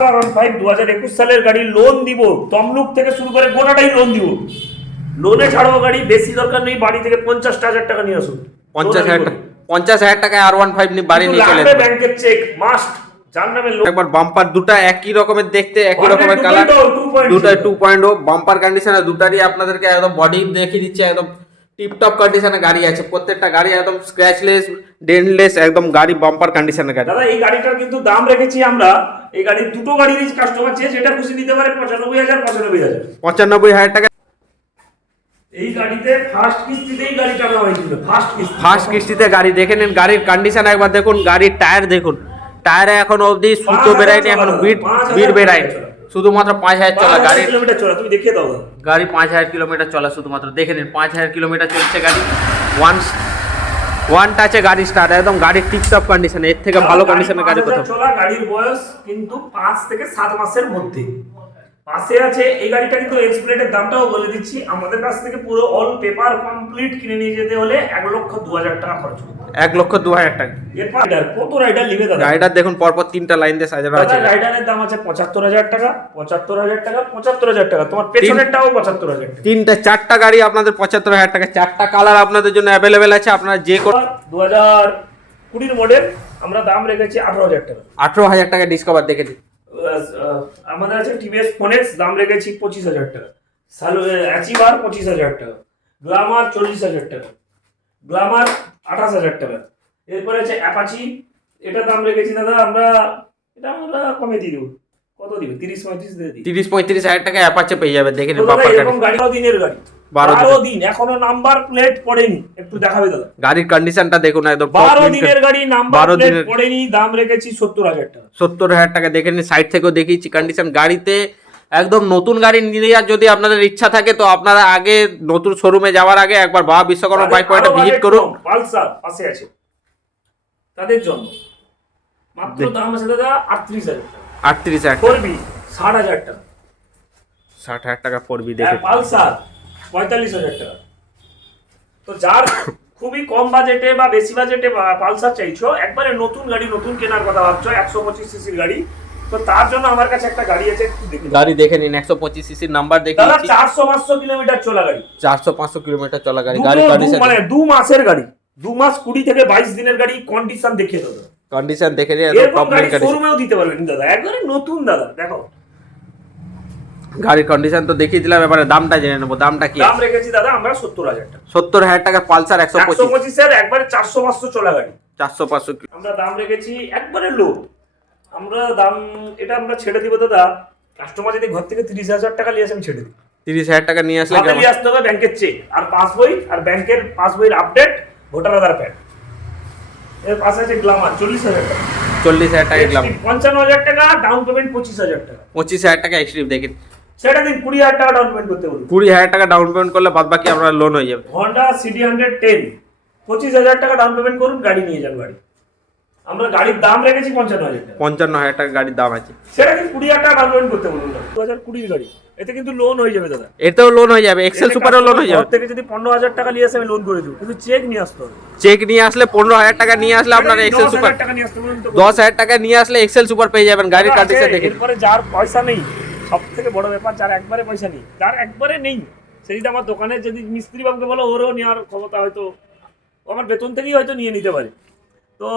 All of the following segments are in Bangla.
2021 সালের গাড়ি লোন দিব, তমলুক থেকে শুরু করে গোটাটাই লোন দিব। লোনে ছাড়বো গাড়ি, বেশি দরকার নেই, বাড়ি থেকে 50,000 টাকা নিয়ে আসুন। 50,000 টাকায় R15 বাড়ি নিয়ে চলে যাবে। ব্যাংকের চেক মাস্ট, যার নামে লোন। একবার বাম্পার দুটো একই রকমের দেখতে, একই রকমের কালার, দুটো 2.0 বাম্পার কন্ডিশনে, দুটারই আপনাদেরকে একদম বডি দেখিয়ে দিচ্ছে, একদম টিপটপ কন্ডিশনে গাড়ি আছে। প্রত্যেকটা গাড়ি একদম স্ক্র্যাচলেস, ডেন্টলেস, একদম গাড়ি বাম্পার কন্ডিশনের গাড়ি। দাদা এই গাড়িটার কিন্তু দাম রেখেছি আমরা, এই গাড়ির দুটো গাড়িরই কাস্টমার চেয়ে যেটা খুশি নিতে পারে 95,000 95,000 95,000 টাকা। এই গাড়িতে ফার্স্ট কিস্তিতেই গাড়ি টাকা হয়েছিল। ফার্স্ট কিস্তিতে গাড়ি দেখে নিন, গাড়ির কন্ডিশন একবার দেখুন, গাড়ির টায়ার দেখুন, টায়ারে এখন অবধি সুতো বেরায়নি, এখন বিট বেরায়নি, শুধুমাত্র 5,000 চলা গাড়ি। কিলোমিটার চলা, তুমি দেখিয়ে দাও গাড়ি 5,000 কিলোমিটার চলা, শুধুমাত্র দেখে নিন 5,000 কিলোমিটার চলছে গাড়ি। ওয়ান টাচে গাড়ি স্টার্ট, একদম গাড়ির টিপটপ কন্ডিশনে, এর থেকে ভালো কন্ডিশনের গাড়ি কোথাও চলা। গাড়ির বয়স কিন্তু 5 থেকে 7 মাসের মধ্যে পাশে আছে। এই গাড়িটা কিন্তু এক্সপ্লেটের দামটাও বলে দিচ্ছি, আমাদের কাছ থেকে পুরো অল পেপার কমপ্লিট কিনে নিয়ে যেতে হলে 1,02,000 টাকা খরচ হবে। 1,02,000 টাকা। কত রাইডার নিবে দাদা? রাইডার দেখুন পরপর 3টা লাইন দিয়ে সাজানো আছে। রাইডারের দাম আছে 75,000 টাকা, 75,000 টাকা, 75,000 টাকা। তোমার পেছনেরটাও 75,000 টাকা। 4টা গাড়ি আপনাদের 75,000 টাকা। 4টা কালার আপনাদের জন্য অ্যাভেলেবেল আছে, আপনারা যে কোনো 2020 মডেল আমরা দাম রেখেছি 18,000 টাকা। 18,000 টাকা ডিসকভার দেখেছি। আমাদের আছে টিভিএস ফোনেক্স, দাম রেখেছি 25,000 টাকা। অ্যাচিভার 25,000 টাকা। গ্ল্যামার 40,000 টাকা। গ্ল্যামার 28,000 টাকা। এরপরে আছে অ্যাপাচি, এটা দাম রেখেছি দাদা আমরা, এটা আমরা কমে দিয়ে দেবো। কত দিবে? 30-35 দিয়ে দিই। 30-35,000 টাকা অ্যাপাচে পেয়ে যাবে। দেখে নিন এরকম গাড়ি 12 দিনের গাড়ি, 12 দিন এখনো নাম্বার প্লেট পড়েনি, একটু দেখাবে দাদা গাড়ির কন্ডিশনটা দেখুন, একদম 12 দিনের গাড়ি, নাম্বার প্লেট পড়েনি, দাম রেখেছি 70,000 টাকা। 70,000 টাকা। দেখে নিন সাইড থেকেও দেখিয়েছি কন্ডিশন। গাড়িতে একদম নতুন গাড়ি নেওয়ার যদি আপনাদের ইচ্ছা থাকে তো আপনারা আগে নতুন শোরুমে যাওয়ার আগে একবার বাবা বিশ্বকর্মা বাইক পয়েন্টে ভিজিট করুন। পালসার পাশে আছে তাদের জন্য, মাত্র দাম আছে দাদা 38,000 টাকা। 38,000 করবি 60,000 টাকা। 60,000 টাকা পড়বি। দেখে পালসার 45,000 টাকা। তো যার খুবই কম বাজেটে বা বেশি বাজেটে পালসার চাইছো, একবারে নতুন গাড়ি, নতুন কেনার কথা ভাবছো, 125 সিসির গাড়ি, তো তার জন্য আমার কাছে একটা গাড়ি আছে, একটু দেখুন। গাড়ি দেখে নিন, 125 সিসির নাম্বার দেখে নিচ্ছি। 400-500 কিলোমিটার চলা গাড়ি, 400-500 কিলোমিটার চলা গাড়ি। গাড়ি কন্ডিশন মানে 2 মাসের গাড়ি, 2 মাস 20 থেকে 22 দিনের গাড়ি, কন্ডিশন দেখিয়ে দাও। কন্ডিশন দেখে নিন, একদম টপ কন্ডিশন। শোরুমেও দিতে পারবেন দাদা, একবারে নতুন দাদা। দেখো গাড়ির কন্ডিশন তো দেখিয়ে দিলাম, এবারে দামটা জেনে নেবো। দামটা কি দাম রেখেছি দাদা আমরা 70,000 টাকা। 70,000 টাকা পালসার 125 এর একবারে 400-500 চলা গাড়ি, 400-500 আমরা দাম রেখেছি একবারে লো। আমরা দাম এটা আমরা ছেড়ে দিব দাদা, কাস্টমার যদি ঘর থেকে 30,000 টাকা নিয়ে আসে আমি ছেড়ে দিই। 30,000 টাকা নিয়ে আসলে নিয়ে আসতে হবে ব্যাংকের চেক আর পাসবই, আর ব্যাংকের পাসবইয়ের আপডেট, ভোটার আধার কার্ড। এর পাশে আছে গ্ল্যামার 40,000 টাকা। 40,000 টাকা গ্ল্যামার। 55,000 টাকা ডাউন পেমেন্ট, 25,000 টাকা। 25,000 টাকা এক্সট্রিম দেখেন, সেটা দিন 20,000 টাকা ডাউন পেমেন্ট করতে বলুন। 20,000 টাকা ডাউন পেমেন্ট করলে বাদ বাকি আপনার লোন হয়ে যাবে। হন্ডা সিডি 110 25,000 টাকা ডাউন পেমেন্ট করুন, গাড়ি নিয়ে যান গাড়ি। আমরা গাড়ির দাম রেখেছি 55,000 টাকা। 55,000 টাকা গাড়ির দাম আছে, সেটা দিন 20,000 টাকা ডাউন পেমেন্ট করতে বলুন। 2020 গাড়ি, এতে কিন্তু লোন হয়ে যাবে দাদা। এতেও লোন হয়ে যাবে, এক্সেল সুপারও লোন হয়ে যাবে। থেকে যদি 15,000 টাকা নিয়ে আসে আমি লোন করে দেব, কিন্তু চেক নিয়ে আসতে হবে। চেক নিয়ে আসলে 15,000 টাকা নিয়ে আসলে আপনার এক্সেল সুপার, 10,000 টাকা নিয়ে আসলে এক্সেল সুপার পেয়ে যাবেন গাড়ির কন্ডিশন দেখে। এরপরে যার পয়সা নেই, সব থেকে বড় ব্যাপার, যার একবারে পয়সা নেই, যার একবারে নেই, সে যদি আমার দোকানে যদি মিস্ত্রি বাবুকে বলো, ওরও নেওয়ার ক্ষমতা হয়তো আমার বেতন থেকেই হয়তো নিয়ে নিতে পারে। তো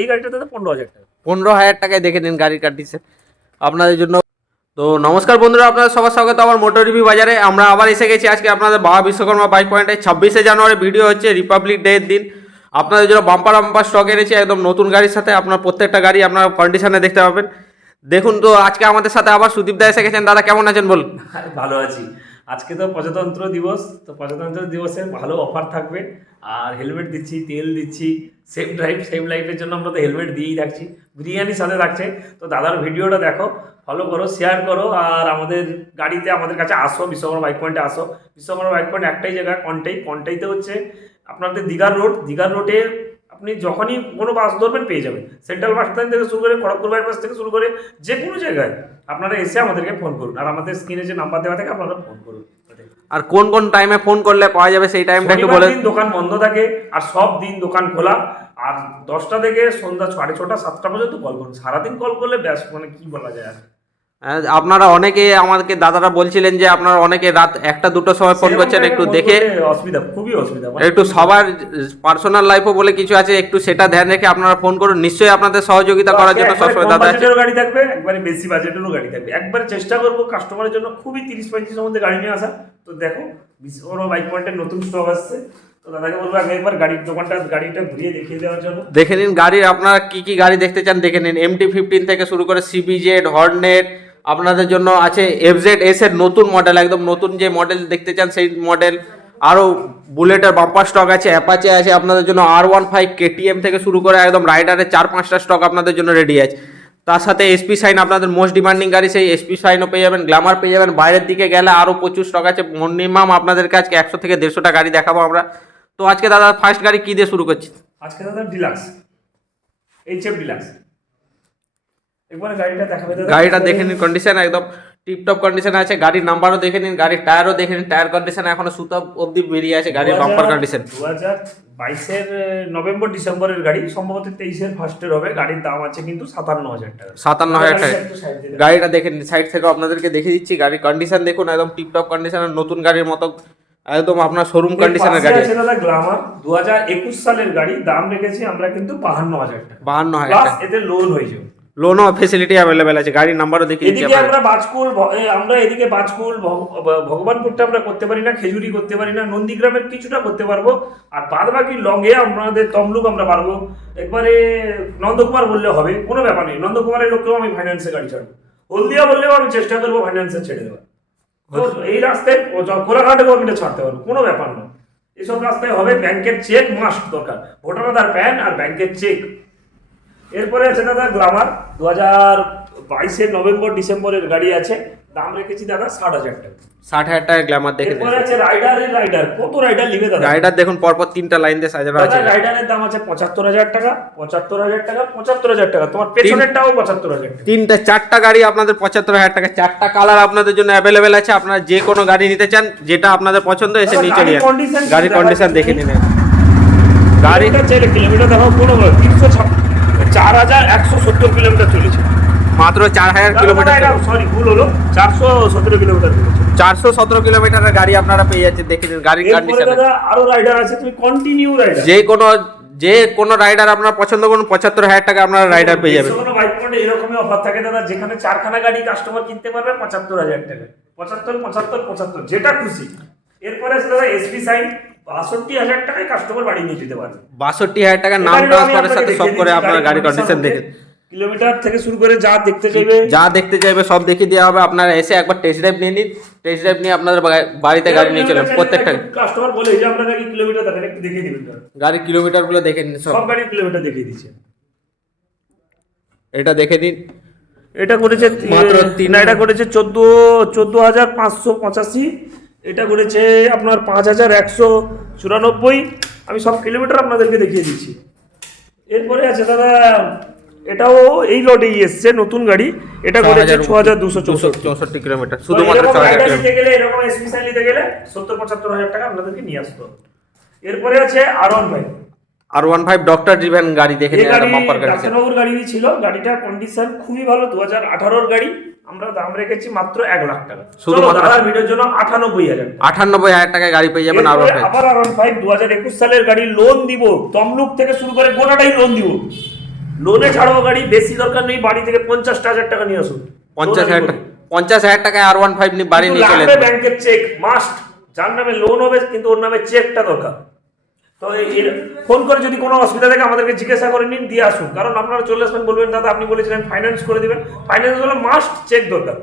এই গাড়িটাতে 15,000 টাকা। 15,000 টাকায় দেখে নিন গাড়ির কন্ডিশন আপনাদের জন্য। তো নমস্কার বন্ধুরা, আপনাদের সবার স্বাগত আমার মোটর রিভিউ বাজারে। আমরা আবার এসে গেছি আজকে আপনাদের বাবা বিশ্বকর্মা বাইক পয়েন্টে। 26শে জানুয়ারি ভিডিও হচ্ছে, রিপাবলিক ডের দিন। আপনাদের জন্য বাম্পার বাম্পার স্টক এনেছি একদম নতুন গাড়ির সাথে। আপনার প্রত্যেকটা গাড়ি আপনার কন্ডিশনে দেখতে পাবেন। দেখুন, তো আজকে আমাদের সাথে আবার সুদীপ দা এসে গেছেন। দাদা কেমন আছেন বলুন? ভালো আছি। আজকে তো প্রজাতন্ত্র দিবস, তো প্রজাতন্ত্র দিবসে ভালো অফার থাকবে, আর হেলমেট দিচ্ছি, তেল দিচ্ছি, সেফ ড্রাইভ সেভ লাইফের জন্য আমরা তো হেলমেট দিয়েই রাখছি, বিরিয়ানি সাথে রাখছে। তো দাদার ভিডিওটা দেখো, ফলো করো, শেয়ার করো, আর আমাদের গাড়িতে আমাদের কাছে আসো, বিশ্বকর্মা বাইক পয়েন্টে আসো। বিশ্বকর্মা বাইক পয়েন্ট একটাই জায়গা, কন্টাইতে হচ্ছে আপনাদের দীঘার রোডে আপনি যখনই কোনো বাস ধরবেন পেয়ে যাবেন। সেন্ট্রাল বাস স্ট্যান্ড থেকে শুরু করে খড়গপুর বাইপাস থেকে শুরু করে যে কোনো জায়গায় আপনারা এসে আমাদেরকে ফোন করুন, আর আমাদের স্ক্রিনে যে নাম্বার দেওয়া থাকে আপনারা ফোন করুন। আর কোন কোন টাইমে ফোন করলে পাওয়া যাবে সেই টাইমটা একটু বলে দিন। দোকান বন্ধ থাকে, আর সব দিন দোকান খোলা, আর 10টা থেকে সন্ধ্যা 6:30 7টা পর্যন্ত কল করুন। সারাদিন কল করলে ব্যাস, মানে কি বলা যায়। আপনারা অনেকে আমাদেরকে দাদারা বলছিলেন যে আপনারা অনেকে রাত 1টা-2টোর সময় ফোন করছেন, একটু দেখে অসুবিধা, খুবই অসুবিধা। একটু সবার পার্সোনাল লাইফও বলে কিছু আছে, একটু সেটা ধ্যান রেখে আপনারা ফোন করুন। নিশ্চয়ই আপনাদের সহযোগিতা করার জন্য সবসময় দাদা আছে। বাজেটেরও গাড়ি থাকবে, একবারে বেশি বাজেটেরও গাড়ি থাকবে। একবারে চেষ্টা করবো কাস্টমারের জন্য খুবই 30-35 মধ্যে গাড়ি নিয়ে আসা। তো দেখো বিশ্বকর্মা বাইক পয়েন্টের নতুন স্টক আসছে, তো দাদাকে বলবো আগে একবার গাড়ির দোকানটা গাড়িটা ঘুরিয়ে দেখিয়ে দেওয়ার জন্য। দেখে নিন গাড়ির আপনারা কি কি গাড়ি দেখতে চান দেখে নিন। MT-15 থেকে শুরু করে CBZ, হর্নেট, আপনাদের জন্য আছে FZS এর নতুন মডেল, একদম নতুন যে মডেল দেখতে চান সেই মডেল। আরও বুলেটের বাম্পার স্টক আছে, অ্যাপাচে আছে আপনাদের জন্য, R15 KTM থেকে শুরু করে একদম রাইডারের 4-5টা স্টক আপনাদের জন্য রেডি আছে। তার সাথে SP শাইন, আপনাদের মোস্ট ডিমান্ডিং গাড়ি, সেই SP শাইনও পেয়ে যাবেন, গ্ল্যামার পেয়ে যাবেন। বাইরের দিকে গেলে আরও প্রচুর স্টক আছে। মিনিমাম আপনাদেরকে আজকে 100 থেকে 150টা গাড়ি দেখাবো আমরা। তো আজকে দাদা ফার্স্ট গাড়ি কি দিয়ে শুরু করছি? আজকে দাদা ডিলাক্স, HF ডিলাক্স। একবার গাড়িটা দেখাবে দাদা। গাড়িটা দেখে নিন, কন্ডিশন একদম টিপটপ কন্ডিশনে আছে। গাড়ির নাম্বারও দেখে নিন, গাড়ির টায়ারও দেখে নিন। টায়ার কন্ডিশন এখনো সুতো অবধি বেরিয়ে আছে। গাড়ির বাম্পার কন্ডিশন 2022-এর নভেম্বর-ডিসেম্বরের গাড়ি, সম্ভবত 23-এর ফার্স্টের হবে। গাড়ির দাম আছে কিন্তু 57,000 টাকা। 57,000 টাকা। গাড়িটা দেখে নিন, সাইড থেকে আপনাদেরকে দেখিয়ে দিচ্ছি। গাড়ির কন্ডিশন দেখুন, একদম টিপটপ কন্ডিশনের নতুন গাড়ির মতো, একদম আপনার শোরুম কন্ডিশনের গাড়ি আছে দাদা। গ্ল্যামার 2021 সালের গাড়ি, দাম রেখেছি আমরা কিন্তু 52,000 টাকা। 52,000 প্লাস টাকা। এতে লোন হয়ে যাবে, লোনও ফেসিলিটি অ্যাভেলেবেল আছে। গাড়ির নাম্বারও দেখিয়ে দিচ্ছি এদিকে আপনাদের। আমরা এদিকে বাজকুল ভগবানপুরটা আমরা করতে পারি না, খেজুরি করতে পারি না, নন্দীগ্রামের কিছুটা করতে পারবো। আর বাদ বাকি লংয়ে আমাদের তমলুক আমরা পারবো। একবারে নন্দকুমার বললে হবে, কোনো ব্যাপার নেই। নন্দকুমারের লোককেও আমি ফাইন্যান্সে গাড়ি ছাড়বো, হলদিয়া বললেও আমি চেষ্টা করবো ফাইন্যান্সে ছেড়ে দেওয়ার। তো এই রাস্তায় কোলাঘাটেও আমি ছাড়তে পারবো, কোনো ব্যাপার না। এসব রাস্তায় হবে ব্যাংকের চেক মাস্ট দরকার, ভোটার আধার, প্যান আর ব্যাংকের চেক। এরপরে আছে দাদা গ্ল্যামার 2022-এর নভেম্বর-ডিসেম্বরের গাড়ি আছে, দাম রেখেছি দাদা 60,000 টাকা। 60,000 টাকা গ্ল্যামার দেখে নিন। এরপরে আছে রাইডার, কত রাইডার নিবে দাদা? রাইডার দেখুন পরপর 3টা লাইন দিয়ে সাজানো আছে। রাইডারের দাম আছে 75,000 টাকা, 75,000 টাকা, 75,000 টাকা। তোমার পেছনেরটাও 75,000 টাকা। 4টা গাড়ি আপনাদের 75,000 টাকা। 4টা কালার আপনাদের জন্য অ্যাভেলেবেল আছে। আপনারা যে কোনো গাড়ি নিতে চান, যেটা আপনাদের পছন্দ এসে নিয়ে চলে যান। গাড়ির কন্ডিশন দেখে নিন। গাড়িটা চাইলে কিলোমিটার দেখো, কোনো 4,170 কিলোমিটার চলেছে, মাত্র 4,000 কিলোমিটার। সরি ভুল হলো, 417 কিলোমিটার চলেছে। 417 কিলোমিটারের গাড়ি আপনারা পেয়ে যাচ্ছেন। দেখে নিন গাড়ির কন্ডিশন। দাদা আরো রাইডার আছে, তুমি কন্টিনিউ রাইডার, যে কোনো রাইডার আপনারা পছন্দ করুন, 75,000 টাকা আপনারা রাইডার পেয়ে যাবেন। কোনো বাইক পয়েন্টে এরকমই অফার থাকে দাদা, যেখানে 4খানা গাড়ি কাস্টমার কিনতে পারবে 75,000 টাকা। 75 যেটা খুশি। এরপরে আছে দাদা SP শাইন, 62,000 টাকায় কাস্টমার বাড়ি নিয়ে যেতে পারবে। 62,000 টাকা নাম ট্রান্সফারের সাথে সব করে আপনারা গাড়ি কন্ডিশন দেখে, কিলোমিটার থেকে শুরু করে যা দেখতে চাইবে সব দেখিয়ে দেওয়া হবে। আপনারা এসে একবার টেস্ট ড্রাইভ নিয়ে নিন। টেস্ট ড্রাইভ নিয়ে আপনাদের বাড়িতে গাড়ি নিয়ে চলেন। প্রত্যেকটা কাস্টমার বলে যে আপনারা কি কিলোমিটার দেখেন, একটু দেখিয়ে দিবেন। গাড়ির কিলোমিটারগুলো দেখে নিন, সব গাড়ির কিলোমিটার দেখিয়ে দিচ্ছে। এটা দেখে নিন। এটা করেছে মাত্র এটা করেছে 14,585। এটা করেছে আপনার 5,194। আমি সব কিলোমিটার আপনাদেরকে দেখিয়ে দিচ্ছি। এরপরে আছে দাদা, এটাও এই লটেই এসছে নতুন গাড়ি। এটা করেছে 6,264 কিলোমিটার, শুধুমাত্র 6,000 কিলোমিটার। গেলে এরকম স্পেশাল নিতে গেলে 70-75,000 টাকা আপনাদেরকে নিয়ে আসতে হবে। এরপরে আছে R15 ডক্টর ড্রিভেন গাড়ি দেখে নিন। বাম্পার গাড়ি, ডাক্তারবাবুর গাড়ি ছিল। গাড়িটা কন্ডিশন খুবই ভালো, 2018-এর গাড়ি। আমরা দাম রেখেছি মাত্র 1 লাখ টাকা, শুধুমাত্র দাদার ভিডিওর জন্য। 98,000 টাকায় গাড়ি পেয়ে যাবেন। আবার R15 2021 সালের গাড়ি, লোন দিব, তমলুক থেকে শুরু করে গোটাটাই লোন দিব। লোনে ছাড়বো গাড়ি, বেশি দরকার নেই। বাড়ি থেকে 50,000 টাকা নিয়ে আসুন। 50,000 টাকায় R15 বাড়ি নিয়ে চলে যাবেন। ব্যাংকের চেক মাস্ট, যার নামে লোন হবে কিন্তু ওর নামে চেকটা দরকার। তো ফোন করে যদি কোনো অসুবিধা থাকে আমাদেরকে জিজ্ঞাসা করে নিন, দিয়ে আসুন। কারণ আপনারা চলে আসবেন, বলবেন দাদা আপনি বলেছিলেন ফাইন্যান্স করে দিবেন। ফাইন্যান্স হলে মাস্ট চেক দরকার।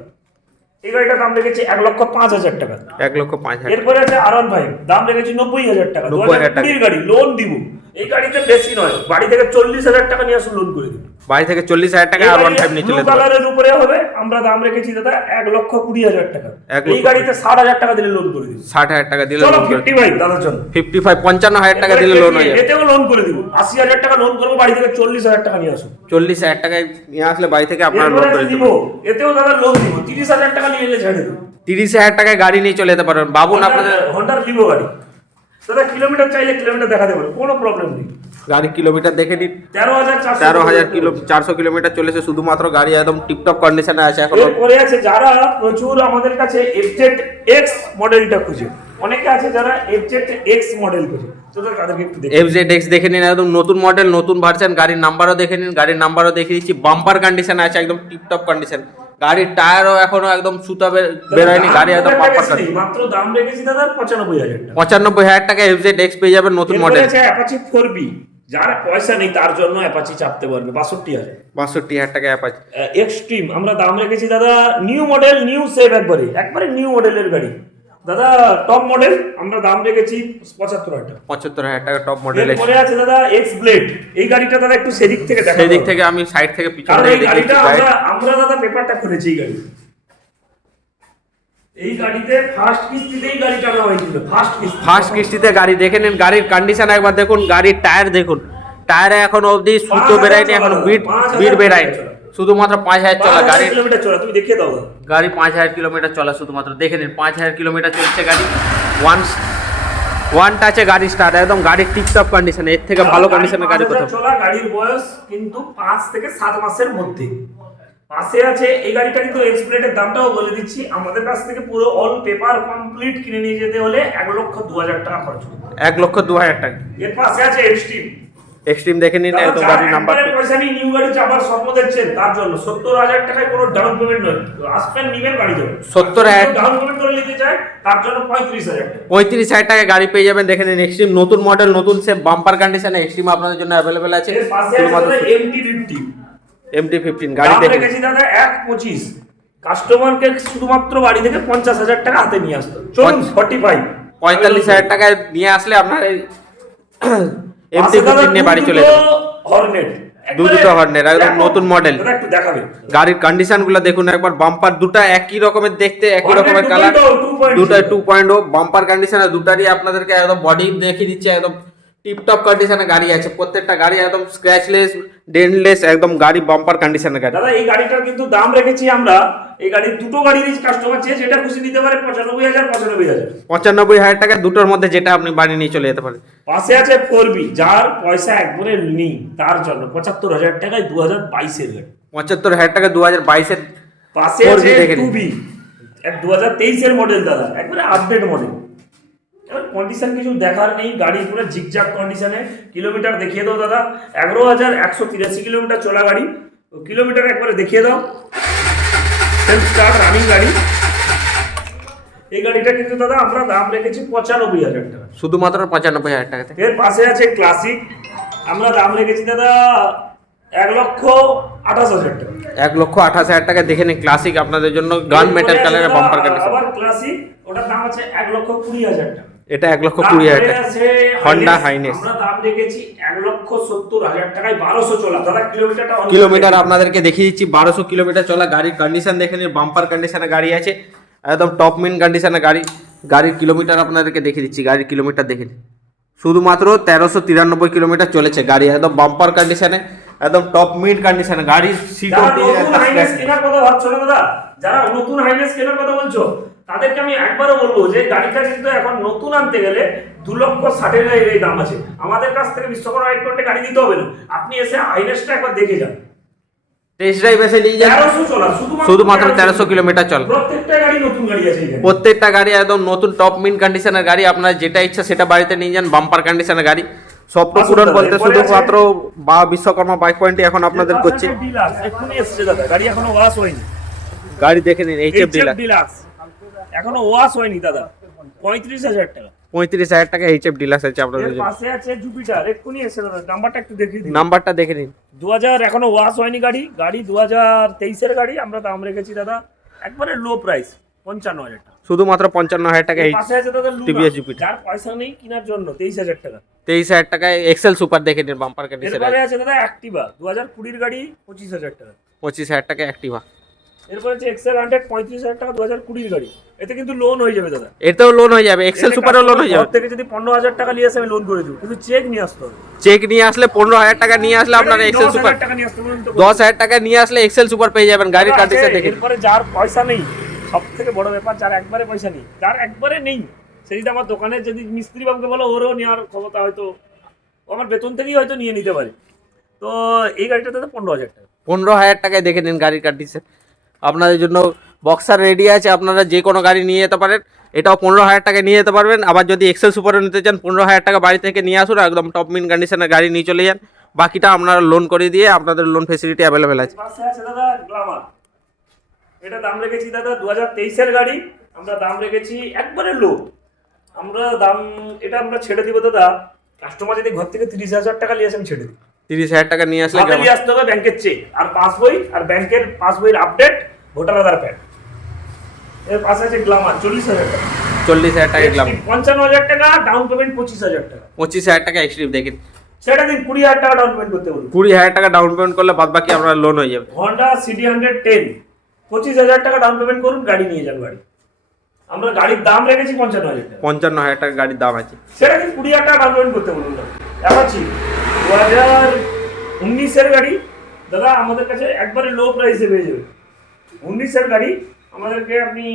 এই গাড়িটার দাম রেখেছি 1,05,000 টাকা। 1,05,000। এরপরে আছে R15, দাম রেখেছি 90,000 টাকা। 2020 গাড়ি, লোন দিব। এই গাড়িতে বেশি নয়, বাড়ি থেকে 40,000 টাকা নিয়ে আসুন, লোন করে দিব। বাড়ি থেকে 40,000 টাকা R15 নিয়ে চলে যাবেন। কালারের উপরে হবে, আমরা দাম রেখেছি দাদা 1,20,000 টাকা। এই গাড়িতে 60,000 টাকা দিলে লোন করে দিব। 60,000 টাকা দিলে চলো 55 দাদার জন্য। 55,000 টাকা দিলে লোন হয়ে যাবে। এতেও লোন করে দিব। 80,000 টাকা লোন করবো, বাড়ি থেকে 40,000 টাকা নিয়ে আসুন। 40,000 টাকায় নিয়ে আসলে বাড়ি থেকে আপনারা লোন করে দিব। এতেও দাদা লোন দিব। 30,000 টাকা নিয়ে এলে ছেড়ে দেব। 30,000 টাকায় গাড়ি নিয়ে চলে যেতে পারবেন। বাবুন আপনাদের হন্ডার লিভো গাড়ি। দাদা কিলোমিটার চাইলে কিলোমিটার দেখাতে পারবো, কোনো প্রবলেম নেই। গাড়ির কিলোমিটার দেখে নিন, 13,400 কিলোমিটার চলেছে। শুধুমাত্র গাড়ি একদম টিপটপ কন্ডিশনে আছে এখন। এরপরে আছে যারা প্রচুর আমাদের কাছে FZ-X মডেলটা খুঁজে, অনেকে আছে যারা FZ-X মডেল খুঁজে, তো তাদেরকে একটু দেখে FZ-X দেখে নিন, একদম নতুন মডেল, নতুন ভার্সন। গাড়ির নাম্বারও দেখে নিন, গাড়ির নাম্বারও দেখে দিচ্ছি। বাম্পার কন্ডিশনে আছে, একদম টিপটপ কন্ডিশন। গাড়ির টায়ারও এখনো একদম সুতা বেরোয়নি, গাড়ি একদম বাম্পার কন্ডিশন। মাত্র দাম রেখেছি দাদা 95,000 টাকা। 95,000 টাকা FZ-X পেয়ে যাবেন নতুন মডেল। আছে অ্যাপাচি 4B, যার পয়সা নেই তার জন্য অ্যাপাচি চাপতে পারবে 62,000। 62,000 টাকা অ্যাপাচি। এক্সট্রিম আমরা দাম রেখেছি দাদা, নিউ মডেল, নিউ সেভ, একবারে নিউ মডেলের গাড়ি দাদা, টপ মডেল আমরা দাম রেখেছি 75,000 টাকা। 75,000 টাকা টপ মডেল। এরপরে আছে দাদা এক্স ব্লেড, এই গাড়িটা দাদা একটু সেদিক থেকে দেখা, সেদিক থেকে আমি সাইড থেকে পিছন কারণ এই থেকে গাড়িটা দেখি। আমরা দাদা পেপারটা খুলেছি এই গাড়িতে ফার্স্ট কিস্তিতেই গাড়িটা নেওয়া হয়েছিল, ফার্স্ট কিস্তিতে গাড়ি দেখে নিন। গাড়ির কন্ডিশন একবার দেখুন, গাড়ির টায়ার দেখুন, টায়ারে এখন অবধি সুতো বেরায়নি, এখন বিট বেরায়নি। শুধুমাত্র 5,000 চলা গাড়ি, কিলোমিটার চলা, তুমি দেখিয়ে দাও গাড়ি 5,000 কিলোমিটার চলা। শুধুমাত্র দেখে নিন 5,000 কিলোমিটার চলছে গাড়ি। ওয়ান টাচে গাড়ি স্টার্ট, একদম গাড়ির টিপটপ কন্ডিশনে। এর থেকে ভালো কন্ডিশনের গাড়ি কোথাও। চলা গাড়ির বয়স কিন্তু 5 থেকে 7 মাসের মধ্যে। পাশে আছে এই গাড়িটা কিন্তু এক্সপ্লেটের দামটাও বলে দিচ্ছি, আমাদের কাছ থেকে পুরো অল পেপার কমপ্লিট কিনে নিয়ে যেতে হলে 1,02,000 টাকা খরচ হবে। 1,02,000 টাকা। এর পাশে আছে এক্সট্রিম দেখে নিন, একদম গাড়ির নাম্বার। পয়সা নিয়ে নিউ গাড়ি চাপার স্বপ্ন দেখছেন, তার জন্য 70,000 টাকায় কোনো ডাউন পেমেন্ট নয়, আসবেন নিবেন গাড়ি দেবেন। 70,000 ডাউন পেমেন্ট করে নিতে চায় তার জন্য 35,000 টাকা। 35,000 টাকায় গাড়ি পেয়ে যাবেন। দেখে নিন এক্সট্রিম নতুন মডেল, নতুন সেভ, বাম্পার কন্ডিশনে এক্সট্রিম আপনাদের জন্য অ্যাভেলেবেল আছে। এর পাশে আছে MT-15 গাড়ি দেখে রেখেছি দাদা 1,25,000। কাস্টমারকে শুধুমাত্র বাড়ি থেকে 50,000 টাকা হাতে নিয়ে আসতো, চলুন 45,000 টাকায় নিয়ে আসলে আপনার MT-15 নিয়ে বাড়ি চলে যাবে। হর্নেট, দুটো হর্নেট, একদম নতুন মডেল। একটু দেখাবে গাড়ির কন্ডিশন গুলো দেখুন একবার। বাম্পার দুটো একই রকমের দেখতে, একই রকমের কালার, দুটো 2.0 বাম্পার কন্ডিশনে। দুটারই আপনাদেরকে একদম বডি দেখিয়ে দিচ্ছে, একদম টিপটপ কন্ডিশনে গাড়ি আছে। প্রত্যেকটা গাড়ি একদম স্ক্র্যাচলেস, ডেন্টলেস, একদম গাড়ি বাম্পার কন্ডিশনের গাড়ি। দাদা এই গাড়িটার কিন্তু দাম রেখেছি আমরা, এই গাড়ির দুটো গাড়িরই কাস্টমার চেয়ে যেটা খুশি নিতে পারে 95,000, 95,000। 95,000 টাকা দুটোর মধ্যে যেটা আপনি বাড়ি নিয়ে চলে যেতে পারেন। পাশে আছে 4B, যার পয়সা একবারে নেই তার জন্য 75,000 টাকায় 2022-এর গাড়ি। 75,000 টাকা 2022-এর। পাশে আছে 2B, 2023-এর মডেল দাদা, একবারে আপডেট মডেল। এবার কন্ডিশন কিছু দেখার নেই, গাড়ি পুরো জিগজাগ কন্ডিশনে। কিলোমিটার দেখিয়ে দাও দাদা, 11,183 কিলোমিটার চলা গাড়ি। কিলোমিটার একবারে দেখিয়ে দাও, সেলফ স্টার্ট রানিং গাড়ি। এই গাড়িটা কিন্তু দাদা আমরা দাম রেখেছি 95,000 টাকা, শুধুমাত্র 95,000 টাকাতে। এর পাশে আছে ক্লাসিক, আমরা দাম রেখেছি দাদা 1,28,000 টাকা। 1,28,000 টাকা দেখে নিন ক্লাসিক আপনাদের জন্য, গান মেটাল কালারের বাম্পার কন্ডিশন। আবার ক্লাসিক, ওটার দাম আছে 1,20,000 টাকা। এটা 1,20,000 টাকা। হন্ডা হাইনেস আমরা দাম রেখেছি 1,70,000 টাকায় 1200 চলা দাদা। কিলোমিটার আপনাদেরকে দেখিয়ে দিচ্ছি, 1200 কিলোমিটার চলা। গাড়ির কন্ডিশন দেখে নিন, বাম্পার কন্ডিশনে গাড়ি আছে, একদম টপ মিন কন্ডিশনে গাড়ি। গাড়ির কিলোমিটার আপনাদেরকে দেখিয়ে দিচ্ছি, গাড়ির কিলোমিটার দেখে নিন। শুধুমাত্র 1393 কিলোমিটার চলেছে গাড়ি, একদম বাম্পার কন্ডিশনে, একদম টপ মিড কন্ডিশনে। গাড়ির সিটও কেনার কথা ভাবছো না দাদা, যারা নতুন হাইনেস কেনার কথা বলছো তাদেরকে আমি একবারও বলবো যে গাড়িটা কিন্তু এখন নতুন আনতে গেলে 2,60,000 এই দাম আছে। আমাদের কাছ থেকে বিশ্বকর্মা রাইড করতে গাড়ি দিতে হবে না, আপনি এসে হাইনেসটা একবার দেখে যান। টেস্ট ড্রাইভ এসে নিয়ে যান। 1300 চলা, শুধুমাত্র 1300 কিলোমিটার চল। প্রত্যেকটা গাড়ি নতুন গাড়ি আছে এখানে। প্রত্যেকটা গাড়ি একদম নতুন টপ মিন কন্ডিশনের গাড়ি। আপনার যেটা ইচ্ছা সেটা বাড়িতে নিয়ে যান, বাম্পার কন্ডিশনের গাড়ি। স্বপ্ন পূরণ বলতে শুধুমাত্র বা বিশ্বকর্মা বাইক পয়েন্টই এখন আপনাদের করছে। এখনই এসেছে দাদা, গাড়ি এখনো ওয়াশ হয়নি। গাড়ি দেখে নিন, এইচএফ ডিলাক্স এখনো ওয়াশ হয়নি দাদা, 35,000 টাকা। 35,000 টাকা এইচএফ ডিলাক্স আছে আপনাদের জন্য। পাশে আছে জুপিটার, এক্ষুনি এসে দাদা, নাম্বারটা একটু দেখিয়ে দিন। নাম্বারটা দেখে নিন। 2000 এখনো ওয়াশ হয়নি গাড়ি, 2023-এর গাড়ি। আমরা দাম রেখেছি দাদা একবারে লো প্রাইস 55,000 টাকা। শুধুমাত্র 55,000 টাকা। পাশে আছে দাদা টিভিএস জুপিটার, যার পয়সা নেই কেনার জন্য 23,000 টাকা। 23,000 টাকায় এক্সেল সুপার দেখে নিন, বাম্পার কন্ডিশন। এরপরে আছে দাদা অ্যাক্টিভা, 2020-এর গাড়ি, 25,000 টাকা। 25,000 টাকা অ্যাক্টিভা। এরপরে আছে এক্সেল 100, 35,000 টাকা, 2020-এর গাড়ি। এতে কিন্তু লোন হয়ে যাবে দাদা, এতেও লোন হয়ে যাবে, এক্সেল সুপারও লোন হয়ে যাবে। ঘর থেকে যদি 15,000 টাকা নিয়ে আসে আমি লোন করে দেব, কিন্তু চেক নিয়ে আসতে হবে। চেক নিয়ে আসলে 15,000 টাকা নিয়ে আসলে আপনার এক্সেল সুপার, 10,000 টাকা নিয়ে আসলে এক্সেল সুপার পেয়ে যাবেন। গাড়ির কন্ডিশন দেখে। এরপরে যার পয়সা নেই, সবথেকে বড় ব্যাপার, যার একবারে পয়সা নেই, যার একবারে নেই, সে যদি আমার দোকানে যদি মিস্ত্রি বাবুকে বলো, ওরও নেওয়ার ক্ষমতা হয়তো ও আমার বেতন থেকেই হয়তো নিয়ে নিতে পারে। তো এই গাড়িটা দাদা 15,000 টাকা। 15,000 টাকায় দেখে নিন গাড়ির কন্ডিশন। আপনাদের জন্য বক্সার রেডি আছে, আপনারা যে কোনো গাড়ি নিয়ে যেতে পারেন। এটাও 15,000 টাকায় নিয়ে যেতে পারবেন। আবার যদি এক্সেল সুপারে নিতে চান 15,000 টাকা বাড়ি থেকে নিয়ে আসুন, একদম টপ মিন কন্ডিশনের গাড়ি নিয়ে চলে যান। বাকিটা আপনারা লোন করে দিয়ে আপনাদের লোন ফেসিলিটি অ্যাভেলেবেল আছে। পাশে আছে দাদা গ্ল্যামার। এটা দাম রেখেছি দাদা 2023 এর গাড়ি। আমরা দাম রেখেছি একবারে লো। আমরা দাম এটা আমরা ছেড়ে দিব দাদা। কাস্টমার যদি ঘর থেকে 30,000 টাকা নিয়ে আসেন ছেড়ে দিব। 30,000 টাকা নিয়ে আসলে হাতে নিয়ে আসতে হবে ব্যাংকের চেক আর পাসবই, আর ব্যাংকের পাসবইয়ের আপডেট, ভোটার আধার কার্ড। এর পাশে আছে গ্ল্যামার 40,000 টাকা। 40,000 টাকা গ্ল্যামার। 55,000 টাকা ডাউন পেমেন্ট, 25,000 টাকা। 25,000 টাকা এক্সট্রিম দেখেন। সেটা দিন 20,000 টাকা ডাউন পেমেন্ট করতে বলুন। 20,000 টাকা ডাউন পেমেন্ট করলে বাদ বাকি আপনার লোন হয়ে যাবে। হন্ডা সিটি 110 25,000 টাকা ডাউন পেমেন্ট করুন, গাড়ি নিয়ে যান গাড়ি। আমরা গাড়ির দাম রেখেছি 55,000 টাকা। 55,000 টাকা গাড়ির দাম আছে। সেটা দিন 20,000 টাকা ডাউন পেমেন্ট করতে বলুন। অ্যাপাচি 2019 এর গাড়ি দাদা, আমাদের কাছে একবারে লো প্রাইসে পেয়ে যাবে। 19 এর গাড়ি আমাদেরকে আপনি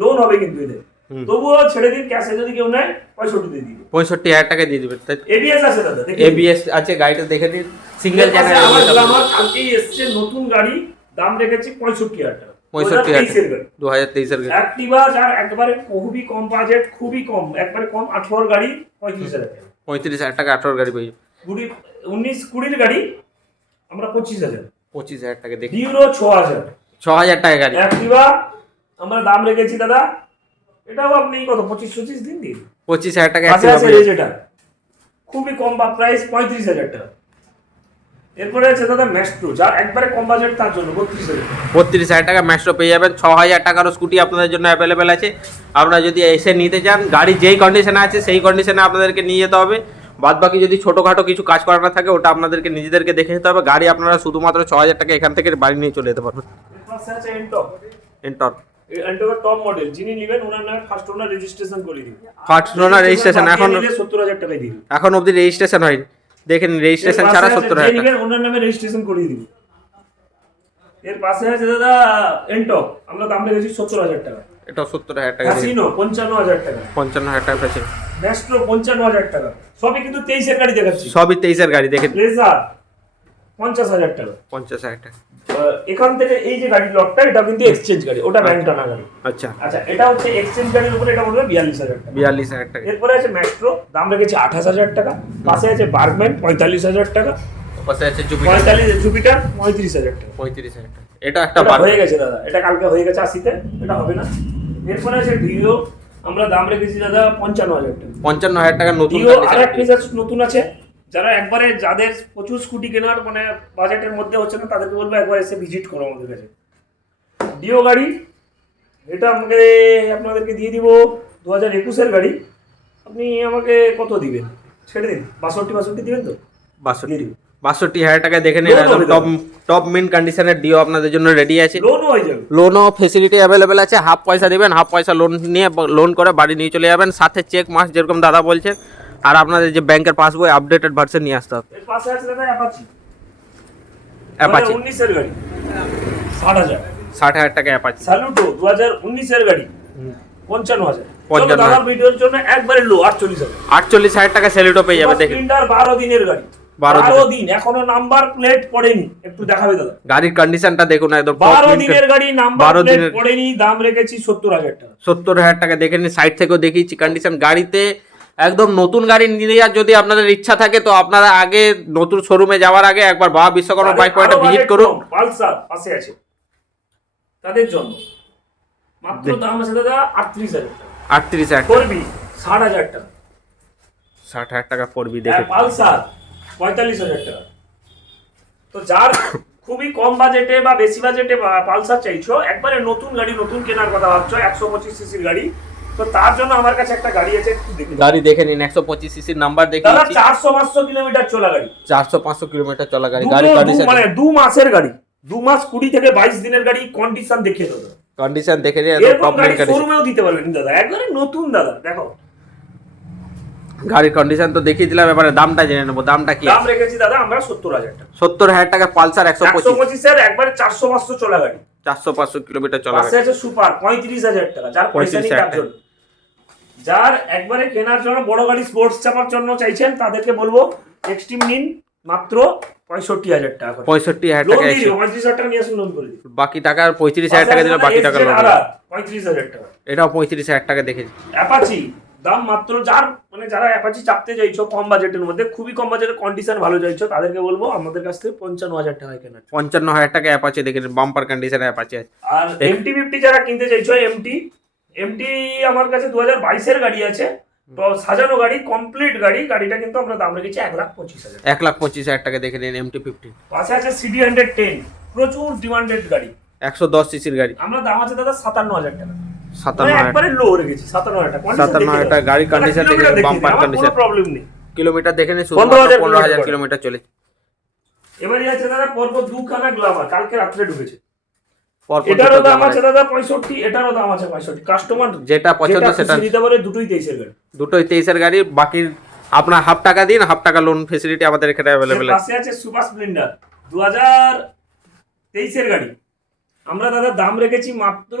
লোন হবে কিন্তু এদের, তবুও ছেড়ে দিন। ক্যাশে যদি কেউ নেয় 65 দিয়ে দিন। 65,000 টাকা দিয়ে দিবেন। এবিএস আছে দাদা, এবিএস আছে, গাড়িটা দেখে নিন। সিঙ্গেল চ্যানেল আমার কালকেই এসছে নতুন গাড়ি, দাম রেখেছি 65,000 টাকা। 65,000 টাকা 2023 এর গাড়ি। অ্যাক্টিভা যার একবারে খুবই কম বাজেট, খুবই কম, একবারে কম 18 গাড়ি 35,000 টাকা। 35,000 টাকা 18 গাড়ি পেয়ে যাবে। 19-20 গাড়ি আমরা 25,000। 25,000 টাকা দেখি। ডিউরো 6,000। 6,000 টাকা গাড়ি। অ্যাক্টিভা আমরা দাম রেখেছি দাদা, এটাও আপনি কত 25-25 দিন দিন। 25,000 টাকা আছে আছে যেটা খুবই কম বা প্রাইস 35,000 টাকা। এরপরে আছে দাদা ম্যাস্ট্রো, যার একবারে কম বাজেট তার জন্য 32,000। 32,000 টাকা ম্যাস্ট্রো পেয়ে যাবেন। 6,000 টাকারও স্কুটি আপনাদের জন্য অ্যাভেলেবেল আছে। আপনারা যদি এসে নিতে চান, গাড়ি যেই কন্ডিশনে আছে সেই কন্ডিশনে আপনাদেরকে নিয়ে যেতে হবে। বাদ বাকি যদি ছোটোখাটো কিছু কাজ করানো থাকে ওটা আপনাদেরকে নিজেদেরকে দেখে নিতে হবে। গাড়ি আপনারা শুধুমাত্র 6,000 টাকা এখান থেকে বাড়ি নিয়ে চলে যেতে পারবেন। পাশে আছে এন্টক। এন্টর এন্টকের টপ মডেল, যিনি নেবেন ওনার নামে ফার্স্ট ওনার রেজিস্ট্রেশন করে দিন। ফার্স্ট ওনার রেজিস্ট্রেশন এখন 70,000 টাকায় দিন। এখন অবধি রেজিস্ট্রেশন হয়নি। দেখেন রেজিস্ট্রেশন ছাড়া 70,000 টাকা। নেবেন ওনার নামে রেজিস্ট্রেশন করে দিন। এর পাশে আছে দাদা এন্টক, আমরা দাম রেখেছি 70,000 টাকা। এটা 70,000 টাকা। ক্যাসিনো 55,000 টাকা। 55,000 টাকা পেয়েছে। ম্যাস্ট্রো 55,000 টাকা। সবই কিন্তু 23 এর গাড়ি দেখাচ্ছি। সবই 23 এর গাড়ি দেখেন। রেজার 50,000 টাকা। 50,000 টাকা। এখান থেকে এই যে গাড়ি লটটা, এটা কিন্তু এক্সচেঞ্জ গাড়ি, ওটা ব্যাংক টানা গাড়ি। আচ্ছা আচ্ছা, এটা হচ্ছে এক্সচেঞ্জ গাড়ির উপরে, এটা বলবে 42,000 টাকা। 42,000 টাকা। এরপরে আছে ম্যাস্ট্রো, দাম রেখেছি 28,000 টাকা। পাশে আছে বার্গম্যান 45,000 টাকা। পাশে আছে জুপিটার 45 জুপিটার 35,000 টাকা। 35,000 টাকা। এটা একটা এটা হয়ে গেছে দাদা, এটা কালকে হয়ে গেছে 80-তে, এটা হবে না। এরপরে আছে ডিও, আমরা দাম রেখেছি দাদা 55,000 টাকা। 55,000 টাকা নতুন ডিও কন্ডিশন। আরেক ফিচার নতুন আছে, যারা একবারে যাদের প্রচুর স্কুটি কেনার মানে বাজেটের মধ্যে হচ্ছে না, তাদেরকে বলবো একবার এসে ভিজিট করো আমাদের কাছে। ডিও গাড়ি, এটা আপনাদেরকে দিয়ে দিব 2021 এর গাড়ি। আপনি আমাকে কত দিবেন ছেড়ে দিন, 62 দিবেন তো? 62,000 টাকা দেখে নিন। একদম টপ মিন কন্ডিশনের ডিও আপনাদের জন্য রেডি আছে। লোনও হয়ে যাবে। লোনও ফেসিলিটি অ্যাভেলেবেল আছে। হাফ পয়সা দিবেন, হাফ পয়সা লোন নিয়ে লোন করে বাড়ি নিয়ে চলে যাবেন। সাথে চেক মাস যেরকম দাদা বলছেন, আর আপনাদের যে ব্যাংকের পাসবই আপডেটেড ভার্সন নিয়ে আসতে হবে। এর পাশে আছে দাদা অ্যাপাচি। অ্যাপাচি 19 এর গাড়ি 60,000। 60,000 টাকা অ্যাপাচি। স্যালুটো 2019 এর গাড়ি 55,000। 55,000 দাদার ভিডিওর জন্য একবারে লো 48,000। 48,000 টাকা সেলিটো পেয়ে যাবে দেখেন। স্প্লেন্ডার 12 দিনের গাড়ি। 12 দিন, এখনো নাম্বার প্লেট পড়েনি, একটু দেখাবে দাদা। গাড়ির কন্ডিশনটা দেখুন একদম 12 দিনের গাড়ি, নাম্বার প্লেট পড়েনি, দাম রেখেছি 70,000 টাকা। 70,000 টাকা দেখে নিন। সাইড থেকেও দেখিয়েছি কন্ডিশন। গাড়িতে একদম নতুন গাড়ি নিয়ে যাওয়ার যদি আপনাদের ইচ্ছা থাকে তো আপনারা আগে নতুন শোরুমে যাওয়ার আগে একবার বাবা বিশ্বকর্মা বাইক পয়েন্টে ভিজিট করুন। পালসার পাশে আছে তাদের জন্য, মাত্র দাম আছে দাদা 38,000 টাকা। 38,000 করবি 60,000 টাকা। 60,000 টাকা পড়বি দেখে। পালসার 45,000 টাকা। তো যার খুবই কম বাজেটে বা বেশি বাজেটে পালসার চাইছো, একবারে নতুন গাড়ি, নতুন কেনার কথা ভাবছো, 125 সিসির গাড়ি, তো তার জন্য আমার কাছে একটা গাড়ি আছে, একটু দেখুন। গাড়ি দেখে নিন। 125 সিসির নাম্বার দাদা দেখিয়েছি। 400-500 কিলোমিটার চলা গাড়ি। 400-500 কিলোমিটার চলা গাড়ি। গাড়ি কন্ডিশন মানে 2 মাসের গাড়ি, 2 মাস 20 থেকে 22 দিনের গাড়ি, কন্ডিশন দেখিয়ে দাদা। কন্ডিশন দেখে নিন একদম এরকম টপ গাড়ি লাইন কন্ডিশন। শোরুমেও দিতে পারবেন দাদা, একবারে নতুন দাদা। দেখো গাড়ির কন্ডিশন তো দেখিয়ে দিলাম, এবারে দামটা জেনে নেবো। দামটা কি? দাম রেখেছি দাদা আমরা 70,000 টাকা। 70,000 টাকা পালসার 125 এর একবারে 400-500 চলা গাড়ি। 400-500 কিলোমিটার চলা পাশে আছে সুপার 35,000 টাকা। যার পয়সা নেই তার জন্য, যার একবারে কেনার জন্য বড় গাড়ি স্পোর্টস চাপার জন্য চাইছেন, তাদেরকে বলবো এক্সট্রিম নিন মাত্র 65,000 টাকা করে। 65,000 লোন টাকা দিয়ে দিও, 35,000 টাকা নিয়ে আসুন, লোন করে দিও। বাকি টাকা 35,000 টাকা দিলে বাকি টাকা লোন। 35,000 টাকা। এটাও 35,000 টাকা দেখেছি। অ্যাপাচি দাম মাত্র যারা অ্যাপাচি চাপতে চাইছো কম বাজেটের মধ্যে, খুবই কম বাজেটের কন্ডিশন ভালো চাইছো, তাদেরকে বলবো আমাদের কাছ থেকে 55,000 টাকায় কেনার। 55,000 টাকা অ্যাপাচি দেখেছি, বাম্পার কন্ডিশনে অ্যাপাচি আছে। আর MT-50 যারা কিনতে চাইছো, এমটি আমার কাছে 2022 এর গাড়ি আছে, তো সাজানো গাড়ি, কমপ্লিট গাড়ি। গাড়িটা কিন্তু আমরা দাম রেখেছি 1,25,000। 1,25,000 টাকা দেখে নিন MT-50। পাশে আছে CD110, প্রচুর ডিমান্ডেড গাড়ি, 110 সিসির গাড়ি। আমরা দাম আছে দাদা 57,000 টাকা। 57,000 একবারে লো রেখেছি 57,000 টাকা। 57,000 টাকা গাড়ি কন্ডিশন দেখে বাম্পার কন্ডিশন। কোনো প্রবলেম নেই। কিলোমিটার দেখে নিন, 15,000 কিলোমিটার চলে। এবারে আছে দাদা পরপর দুখানা গ্লামার, কালকে রাত্রে ঢুকেছে। পরপর এটারও দাম আছে দাদা 65, এটারও দাম আছে 65। কাস্টমার যেটা পছন্দ সেটা নিতে পারে, দুটোই 23 এর গাড়ি। দুটোই 23 এর গাড়ি। বাকি আপনার হাফ টাকা দিন, হাফ টাকা লোন ফেসিলিটি আমাদের এখানে অ্যাভেলেবেল আছে। পাশে আছে সুপার স্প্লেন্ডার 2023 এর গাড়ি, আমরা দাদা দাম রেখেছি মাত্র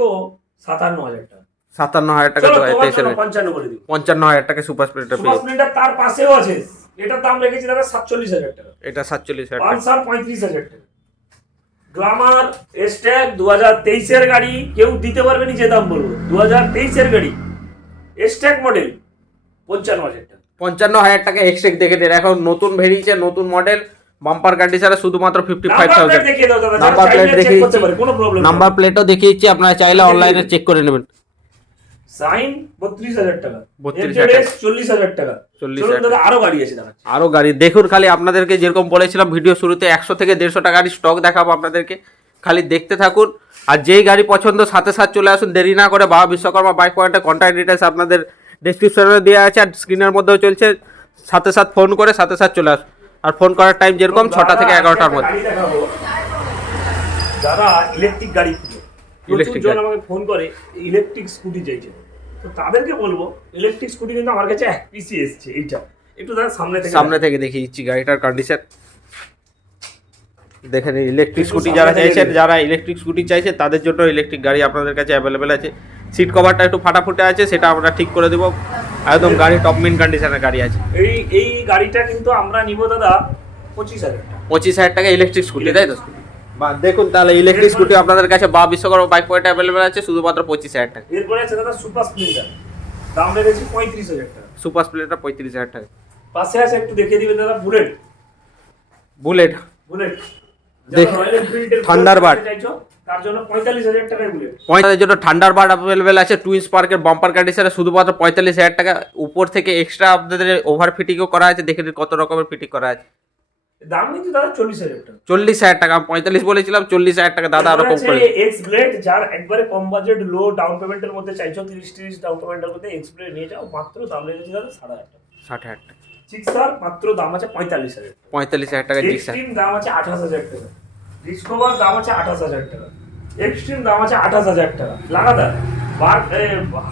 57,000 টাকা। 57,000 টাকা চলো 2023 এর 55 করে দিই। 55,000 টাকা সুপার স্প্লেন্ডার সুপার স্প্লেন্ডার তার পাশেও আছে, এটার দাম রেখেছি দাদা 47,000 টাকা। এটা 47,000 টাকা। পালসার 35,000 টাকা। গ্লামার এস্ট্যাক 2023 এর গাড়ি, কেউ দিতে পারবে না যে দাম বলবো। 2023 এর গাড়ি এস্ট্যাক মডেল 55,000 টাকা। 55,000 টাকা এক্সট্রেক দেখে দিন। এখন নতুন বেরিয়েছে, নতুন মডেল, বাম্পার কন্ডিশনে শুধুমাত্র 55,000। দেখিয়ে দাও দাদা, নাম্বার প্লেট দেখিয়ে দিচ্ছি, কোনো প্রবলেম নাম্বার প্লেটও দেখিয়ে দিচ্ছি, আপনারা চাইলে অনলাইনে চেক করে নেবেন। সাইন 32,000 টাকা, 32,000 টাকা, 40,000 টাকা। 40,000 দাদা আরো গাড়ি আছে দাদা। আরো গাড়ি দেখুন। খালি আপনাদেরকে যেরকম বলেছিলাম ভিডিও শুরুতে, 100 থেকে 150 টাকা গাড়ি স্টক দেখাবো আপনাদেরকে, খালি দেখতে থাকুন। আর যেই গাড়ি পছন্দ সাথে সাথে চলে আসুন, দেরি না করে। বাবা বিশ্বকর্মা বাইক পয়েন্টে কন্ট্যাক্ট ডিটেলস আপনাদের ডিসক্রিপশনে দেওয়া আছে, আর স্ক্রিনের মধ্যেও চলছে। সাথে সাথে ফোন করে সাথে সাথে চলে আসুন। আর ফোন করার টাইম যেরকম 6টা থেকে 11টার মধ্যে। গাড়ি দেখাবো যারা ইলেকট্রিক গাড়ি খুঁজে, ইলেকট্রিক জন আমাকে ফোন করে ইলেকট্রিক স্কুটি চাইছে, তো তাদেরকে বলবো ইলেকট্রিক স্কুটি কিন্তু আমার কাছে এক পিসি এসছে। এইটা একটু দাদা সামনে থেকে দেখিয়ে দিচ্ছি গাড়িটার কন্ডিশন দেখেন। ইলেকট্রিক স্কুটি যারা চাইছেন, যারা ইলেকট্রিক স্কুটি চাইছে তাদের জন্য ইলেকট্রিক গাড়ি আপনাদের কাছে অ্যাভেলেবেল আছে। সিট কভারটা একটু ফাটাফুটে আছে, সেটা আমরা ঠিক করে দেবো। একদম গাড়ি টপ মিন কন্ডিশনের গাড়ি আছে। এই গাড়িটা কিন্তু আমরা নিব দাদা 25,000 টাকা। 25,000 টাকা ইলেকট্রিক স্কুটি, তাই তো? বা দেখুন তাহলে ইলেকট্রিক স্কুটি আপনাদের কাছে বা বিশ্বকর্মা বাইক পয়েন্ট অ্যাভেলেবেল আছে শুধুমাত্র 25,000 টাকা। এরপরে আছে দাদা সুপার স্প্লেন্ডার, দাম রেখেছি 35,000 টাকা। সুপার স্প্লেন্ডার 35,000 টাকা। পাশে আছে একটু দেখিয়ে দিবেন দাদা বুলেট বুলেট দেখুন, থান্ডারবার্ড তার জন্য 45,000 টাকায় বুলেট। পয়েন্টের জন্য থান্ডারবার্ড অ্যাভেলেবেল আছে টুইন স্পার্কের বাম্পার কন্ডিশনে শুধুমাত্র 45,000 টাকা। উপর থেকে এক্সট্রা আপনাদের ওভার ফিটিংও করা আছে, দেখে নিন কত রকমের ফিটিং করা আছে। দাম কিন্তু দাদা 40,000 টাকা। 40,000 টাকা, 45 বলেছিলাম, 40,000 টাকা দাদা আরো কম করে। এক্স ব্লেড যার একবারে কম বাজেট, লো ডাউন পেমেন্টের মধ্যে চাইছো, 30 ডাউন পেমেন্টের মধ্যে এক্স ব্লেড নিয়ে যাও, মাত্র দাম রেখেছি দাদা 60,000 টাকা। 60,000 টাকা। জিক্সার মাত্র দাম আছে 45,000। 45,000 টাকা জিক্সার। এক্সট্রিম দাম আছে 28,000 টাকা। ডিসকভার দাম আছে 28,000 টাকা। এক্সট্রিম দাম আছে 28,000 টাকা লাগাতার।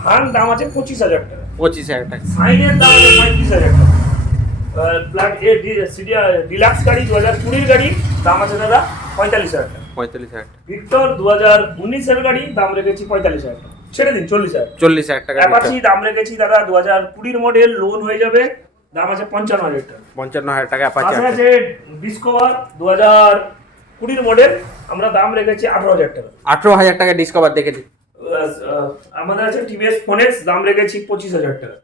হান দাম আছে 25,000 টাকা। 25,000 টাকা। সাইনের দাম আছে 35,000 টাকা। ডিলাক্স গাড়ি 2020 গাড়ি দাম আছে দাদা 45,000 টাকা। 45,000 টাকা। ভিক্টর 2019 এর গাড়ি দাম রেখেছি 45,000 টাকা। ছেড়ে দিন 40,000। 40,000 টাকা। অ্যাপাচি দাম রেখেছি দাদা 2020 মডেল, লোন হয়ে যাবে, দাম আছে 55,000 টাকা। 55,000 টাকা অ্যাপাচি পাশে আছে। আছে ডিসকভার 2020 মডেল, আমরা দাম রেখেছি 18,000 টাকা। 18,000 টাকা ডিসকভার দেখে দিন। আমাদের আছে টিভিএস ফোনেক্স, দাম রেখেছি 25,000 টাকা।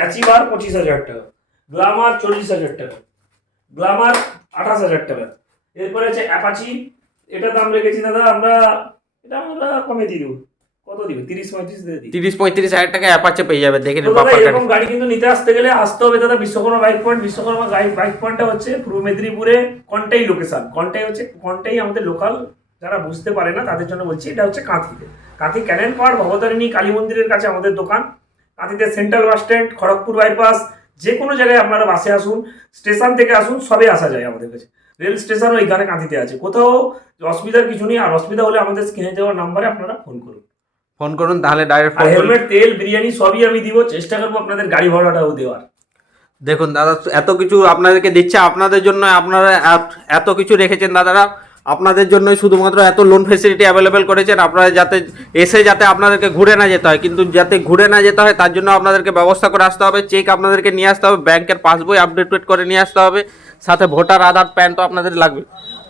অ্যাচিভার 25,000 টাকা। গ্লামার 40,000 টাকা। গ্লামার 28,000 টাকা। এরপরে আছে অ্যাপাচি, এটা দাম রেখেছি দাদা আমরা কমে দিয়ে দেবো। কত দিব? 30-35 দিয়ে দিই। 30-35,000 টাকা অ্যাপাচি পেয়ে যাবে, দেখে নিন তো দাদা বাম্পার এরকম গাড়ি কিন্তু নিতে আসতে গেলে আসতে হবে দাদা Vishwakarma bike point. Vishwakarma bike পয়েন্টটা হচ্ছে পূর্ব মেদিনীপুরে কন্টাই লোকেশন। কন্টাই আমাদের লোকাল, যারা বুঝতে পারে না তাদের জন্য বলছি, এটা হচ্ছে কাঁথিতে। কাঁথি ক্যানেন পাড় ভবতারিণী কালী মন্দিরের কাছে আমাদের দোকান। কাঁথিতে central bus stand, Kharagpur bypass, যে কোনো জায়গায় আপনারা বাসে আসুন, স্টেশন থেকে আসুন, সবে আসা যায় আমাদের কাছে। রেল স্টেশনও এখানে কাঁথিতে আছে। কোথাও অসুবিধার কিছু নেই। আর অসুবিধা হলে আমাদের স্ক্রিনে দেওয়া নাম্বারে আপনারা ফোন করুন। ফোন করুন, তাহলে ডাইরেক্ট ফোন করুন। হেলমেট, তেল, বিরিয়ানি সবই আমি দিব, চেষ্টা করবো আপনাদের গাড়ি ভাড়াটাও দেওয়ার। দেখুন দাদা এত কিছু আপনাদেরকে দিচ্ছে, আপনাদের জন্য আপনারা এত কিছু রেখেছেন দাদারা। আপনাদের জন্যই শুধুমাত্র এত লোন ফেসিলিটি অ্যাভেলেবেল করেছেন, আপনারা যাতে আপনাদেরকে ঘুরে না যেতে হয়, কিন্তু যাতে ঘুরে না যেতে হয় তার জন্য আপনাদেরকে ব্যবস্থা করে আসতে হবে। চেক আপনাদেরকে নিয়ে আসতে হবে, ব্যাংকের পাসবই আপডেট করে নিয়ে আসতে হবে, সাথে ভোটার আধার প্যান তো আপনাদের লাগবে।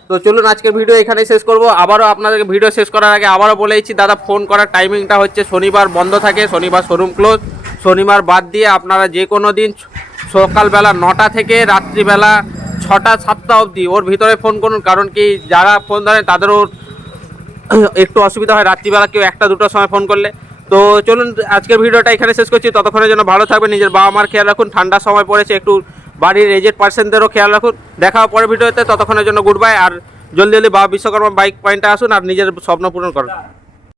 তো চলুন আজকের ভিডিও এখানেই শেষ করব। আবারও আপনাদেরকে ভিডিও শেষ করার আগে আবারও বলে দিচ্ছি, দাদা ফোন করার টাইমিংটা হচ্ছে শনিবার বন্ধ থাকে, শনিবার শোরুম ক্লোজ। শনিবার বাদ দিয়ে আপনারা যে কোনো দিন সকালবেলা 9টা থেকে রাত্রিবেলা 6টা-7টা অবধি ওর ভিতরে ফোন করুন, কারণ কি যারা ফোন ধরেন তাদেরও একটু অসুবিধা হয় রাত্রিবেলা কেউ 1টা-2টার সময় ফোন করলে। তো চলুন আজকের ভিডিওটা এখানে শেষ করছি। ততক্ষণের জন্য ভালো থাকবেন, নিজের বাবা মার খেয়াল রাখুন, ঠান্ডার সময় পড়েছে, একটু বাড়ির এজেড পার্সনদেরও খেয়াল রাখুন। দেখা হবে পরের ভিডিওতে, ততক্ষণের জন্য গুড বাই। আর জলদি বাবা বিশ্বকর্মা বাইক পয়েন্টে আসুন আর নিজের স্বপ্ন পূরণ করুন।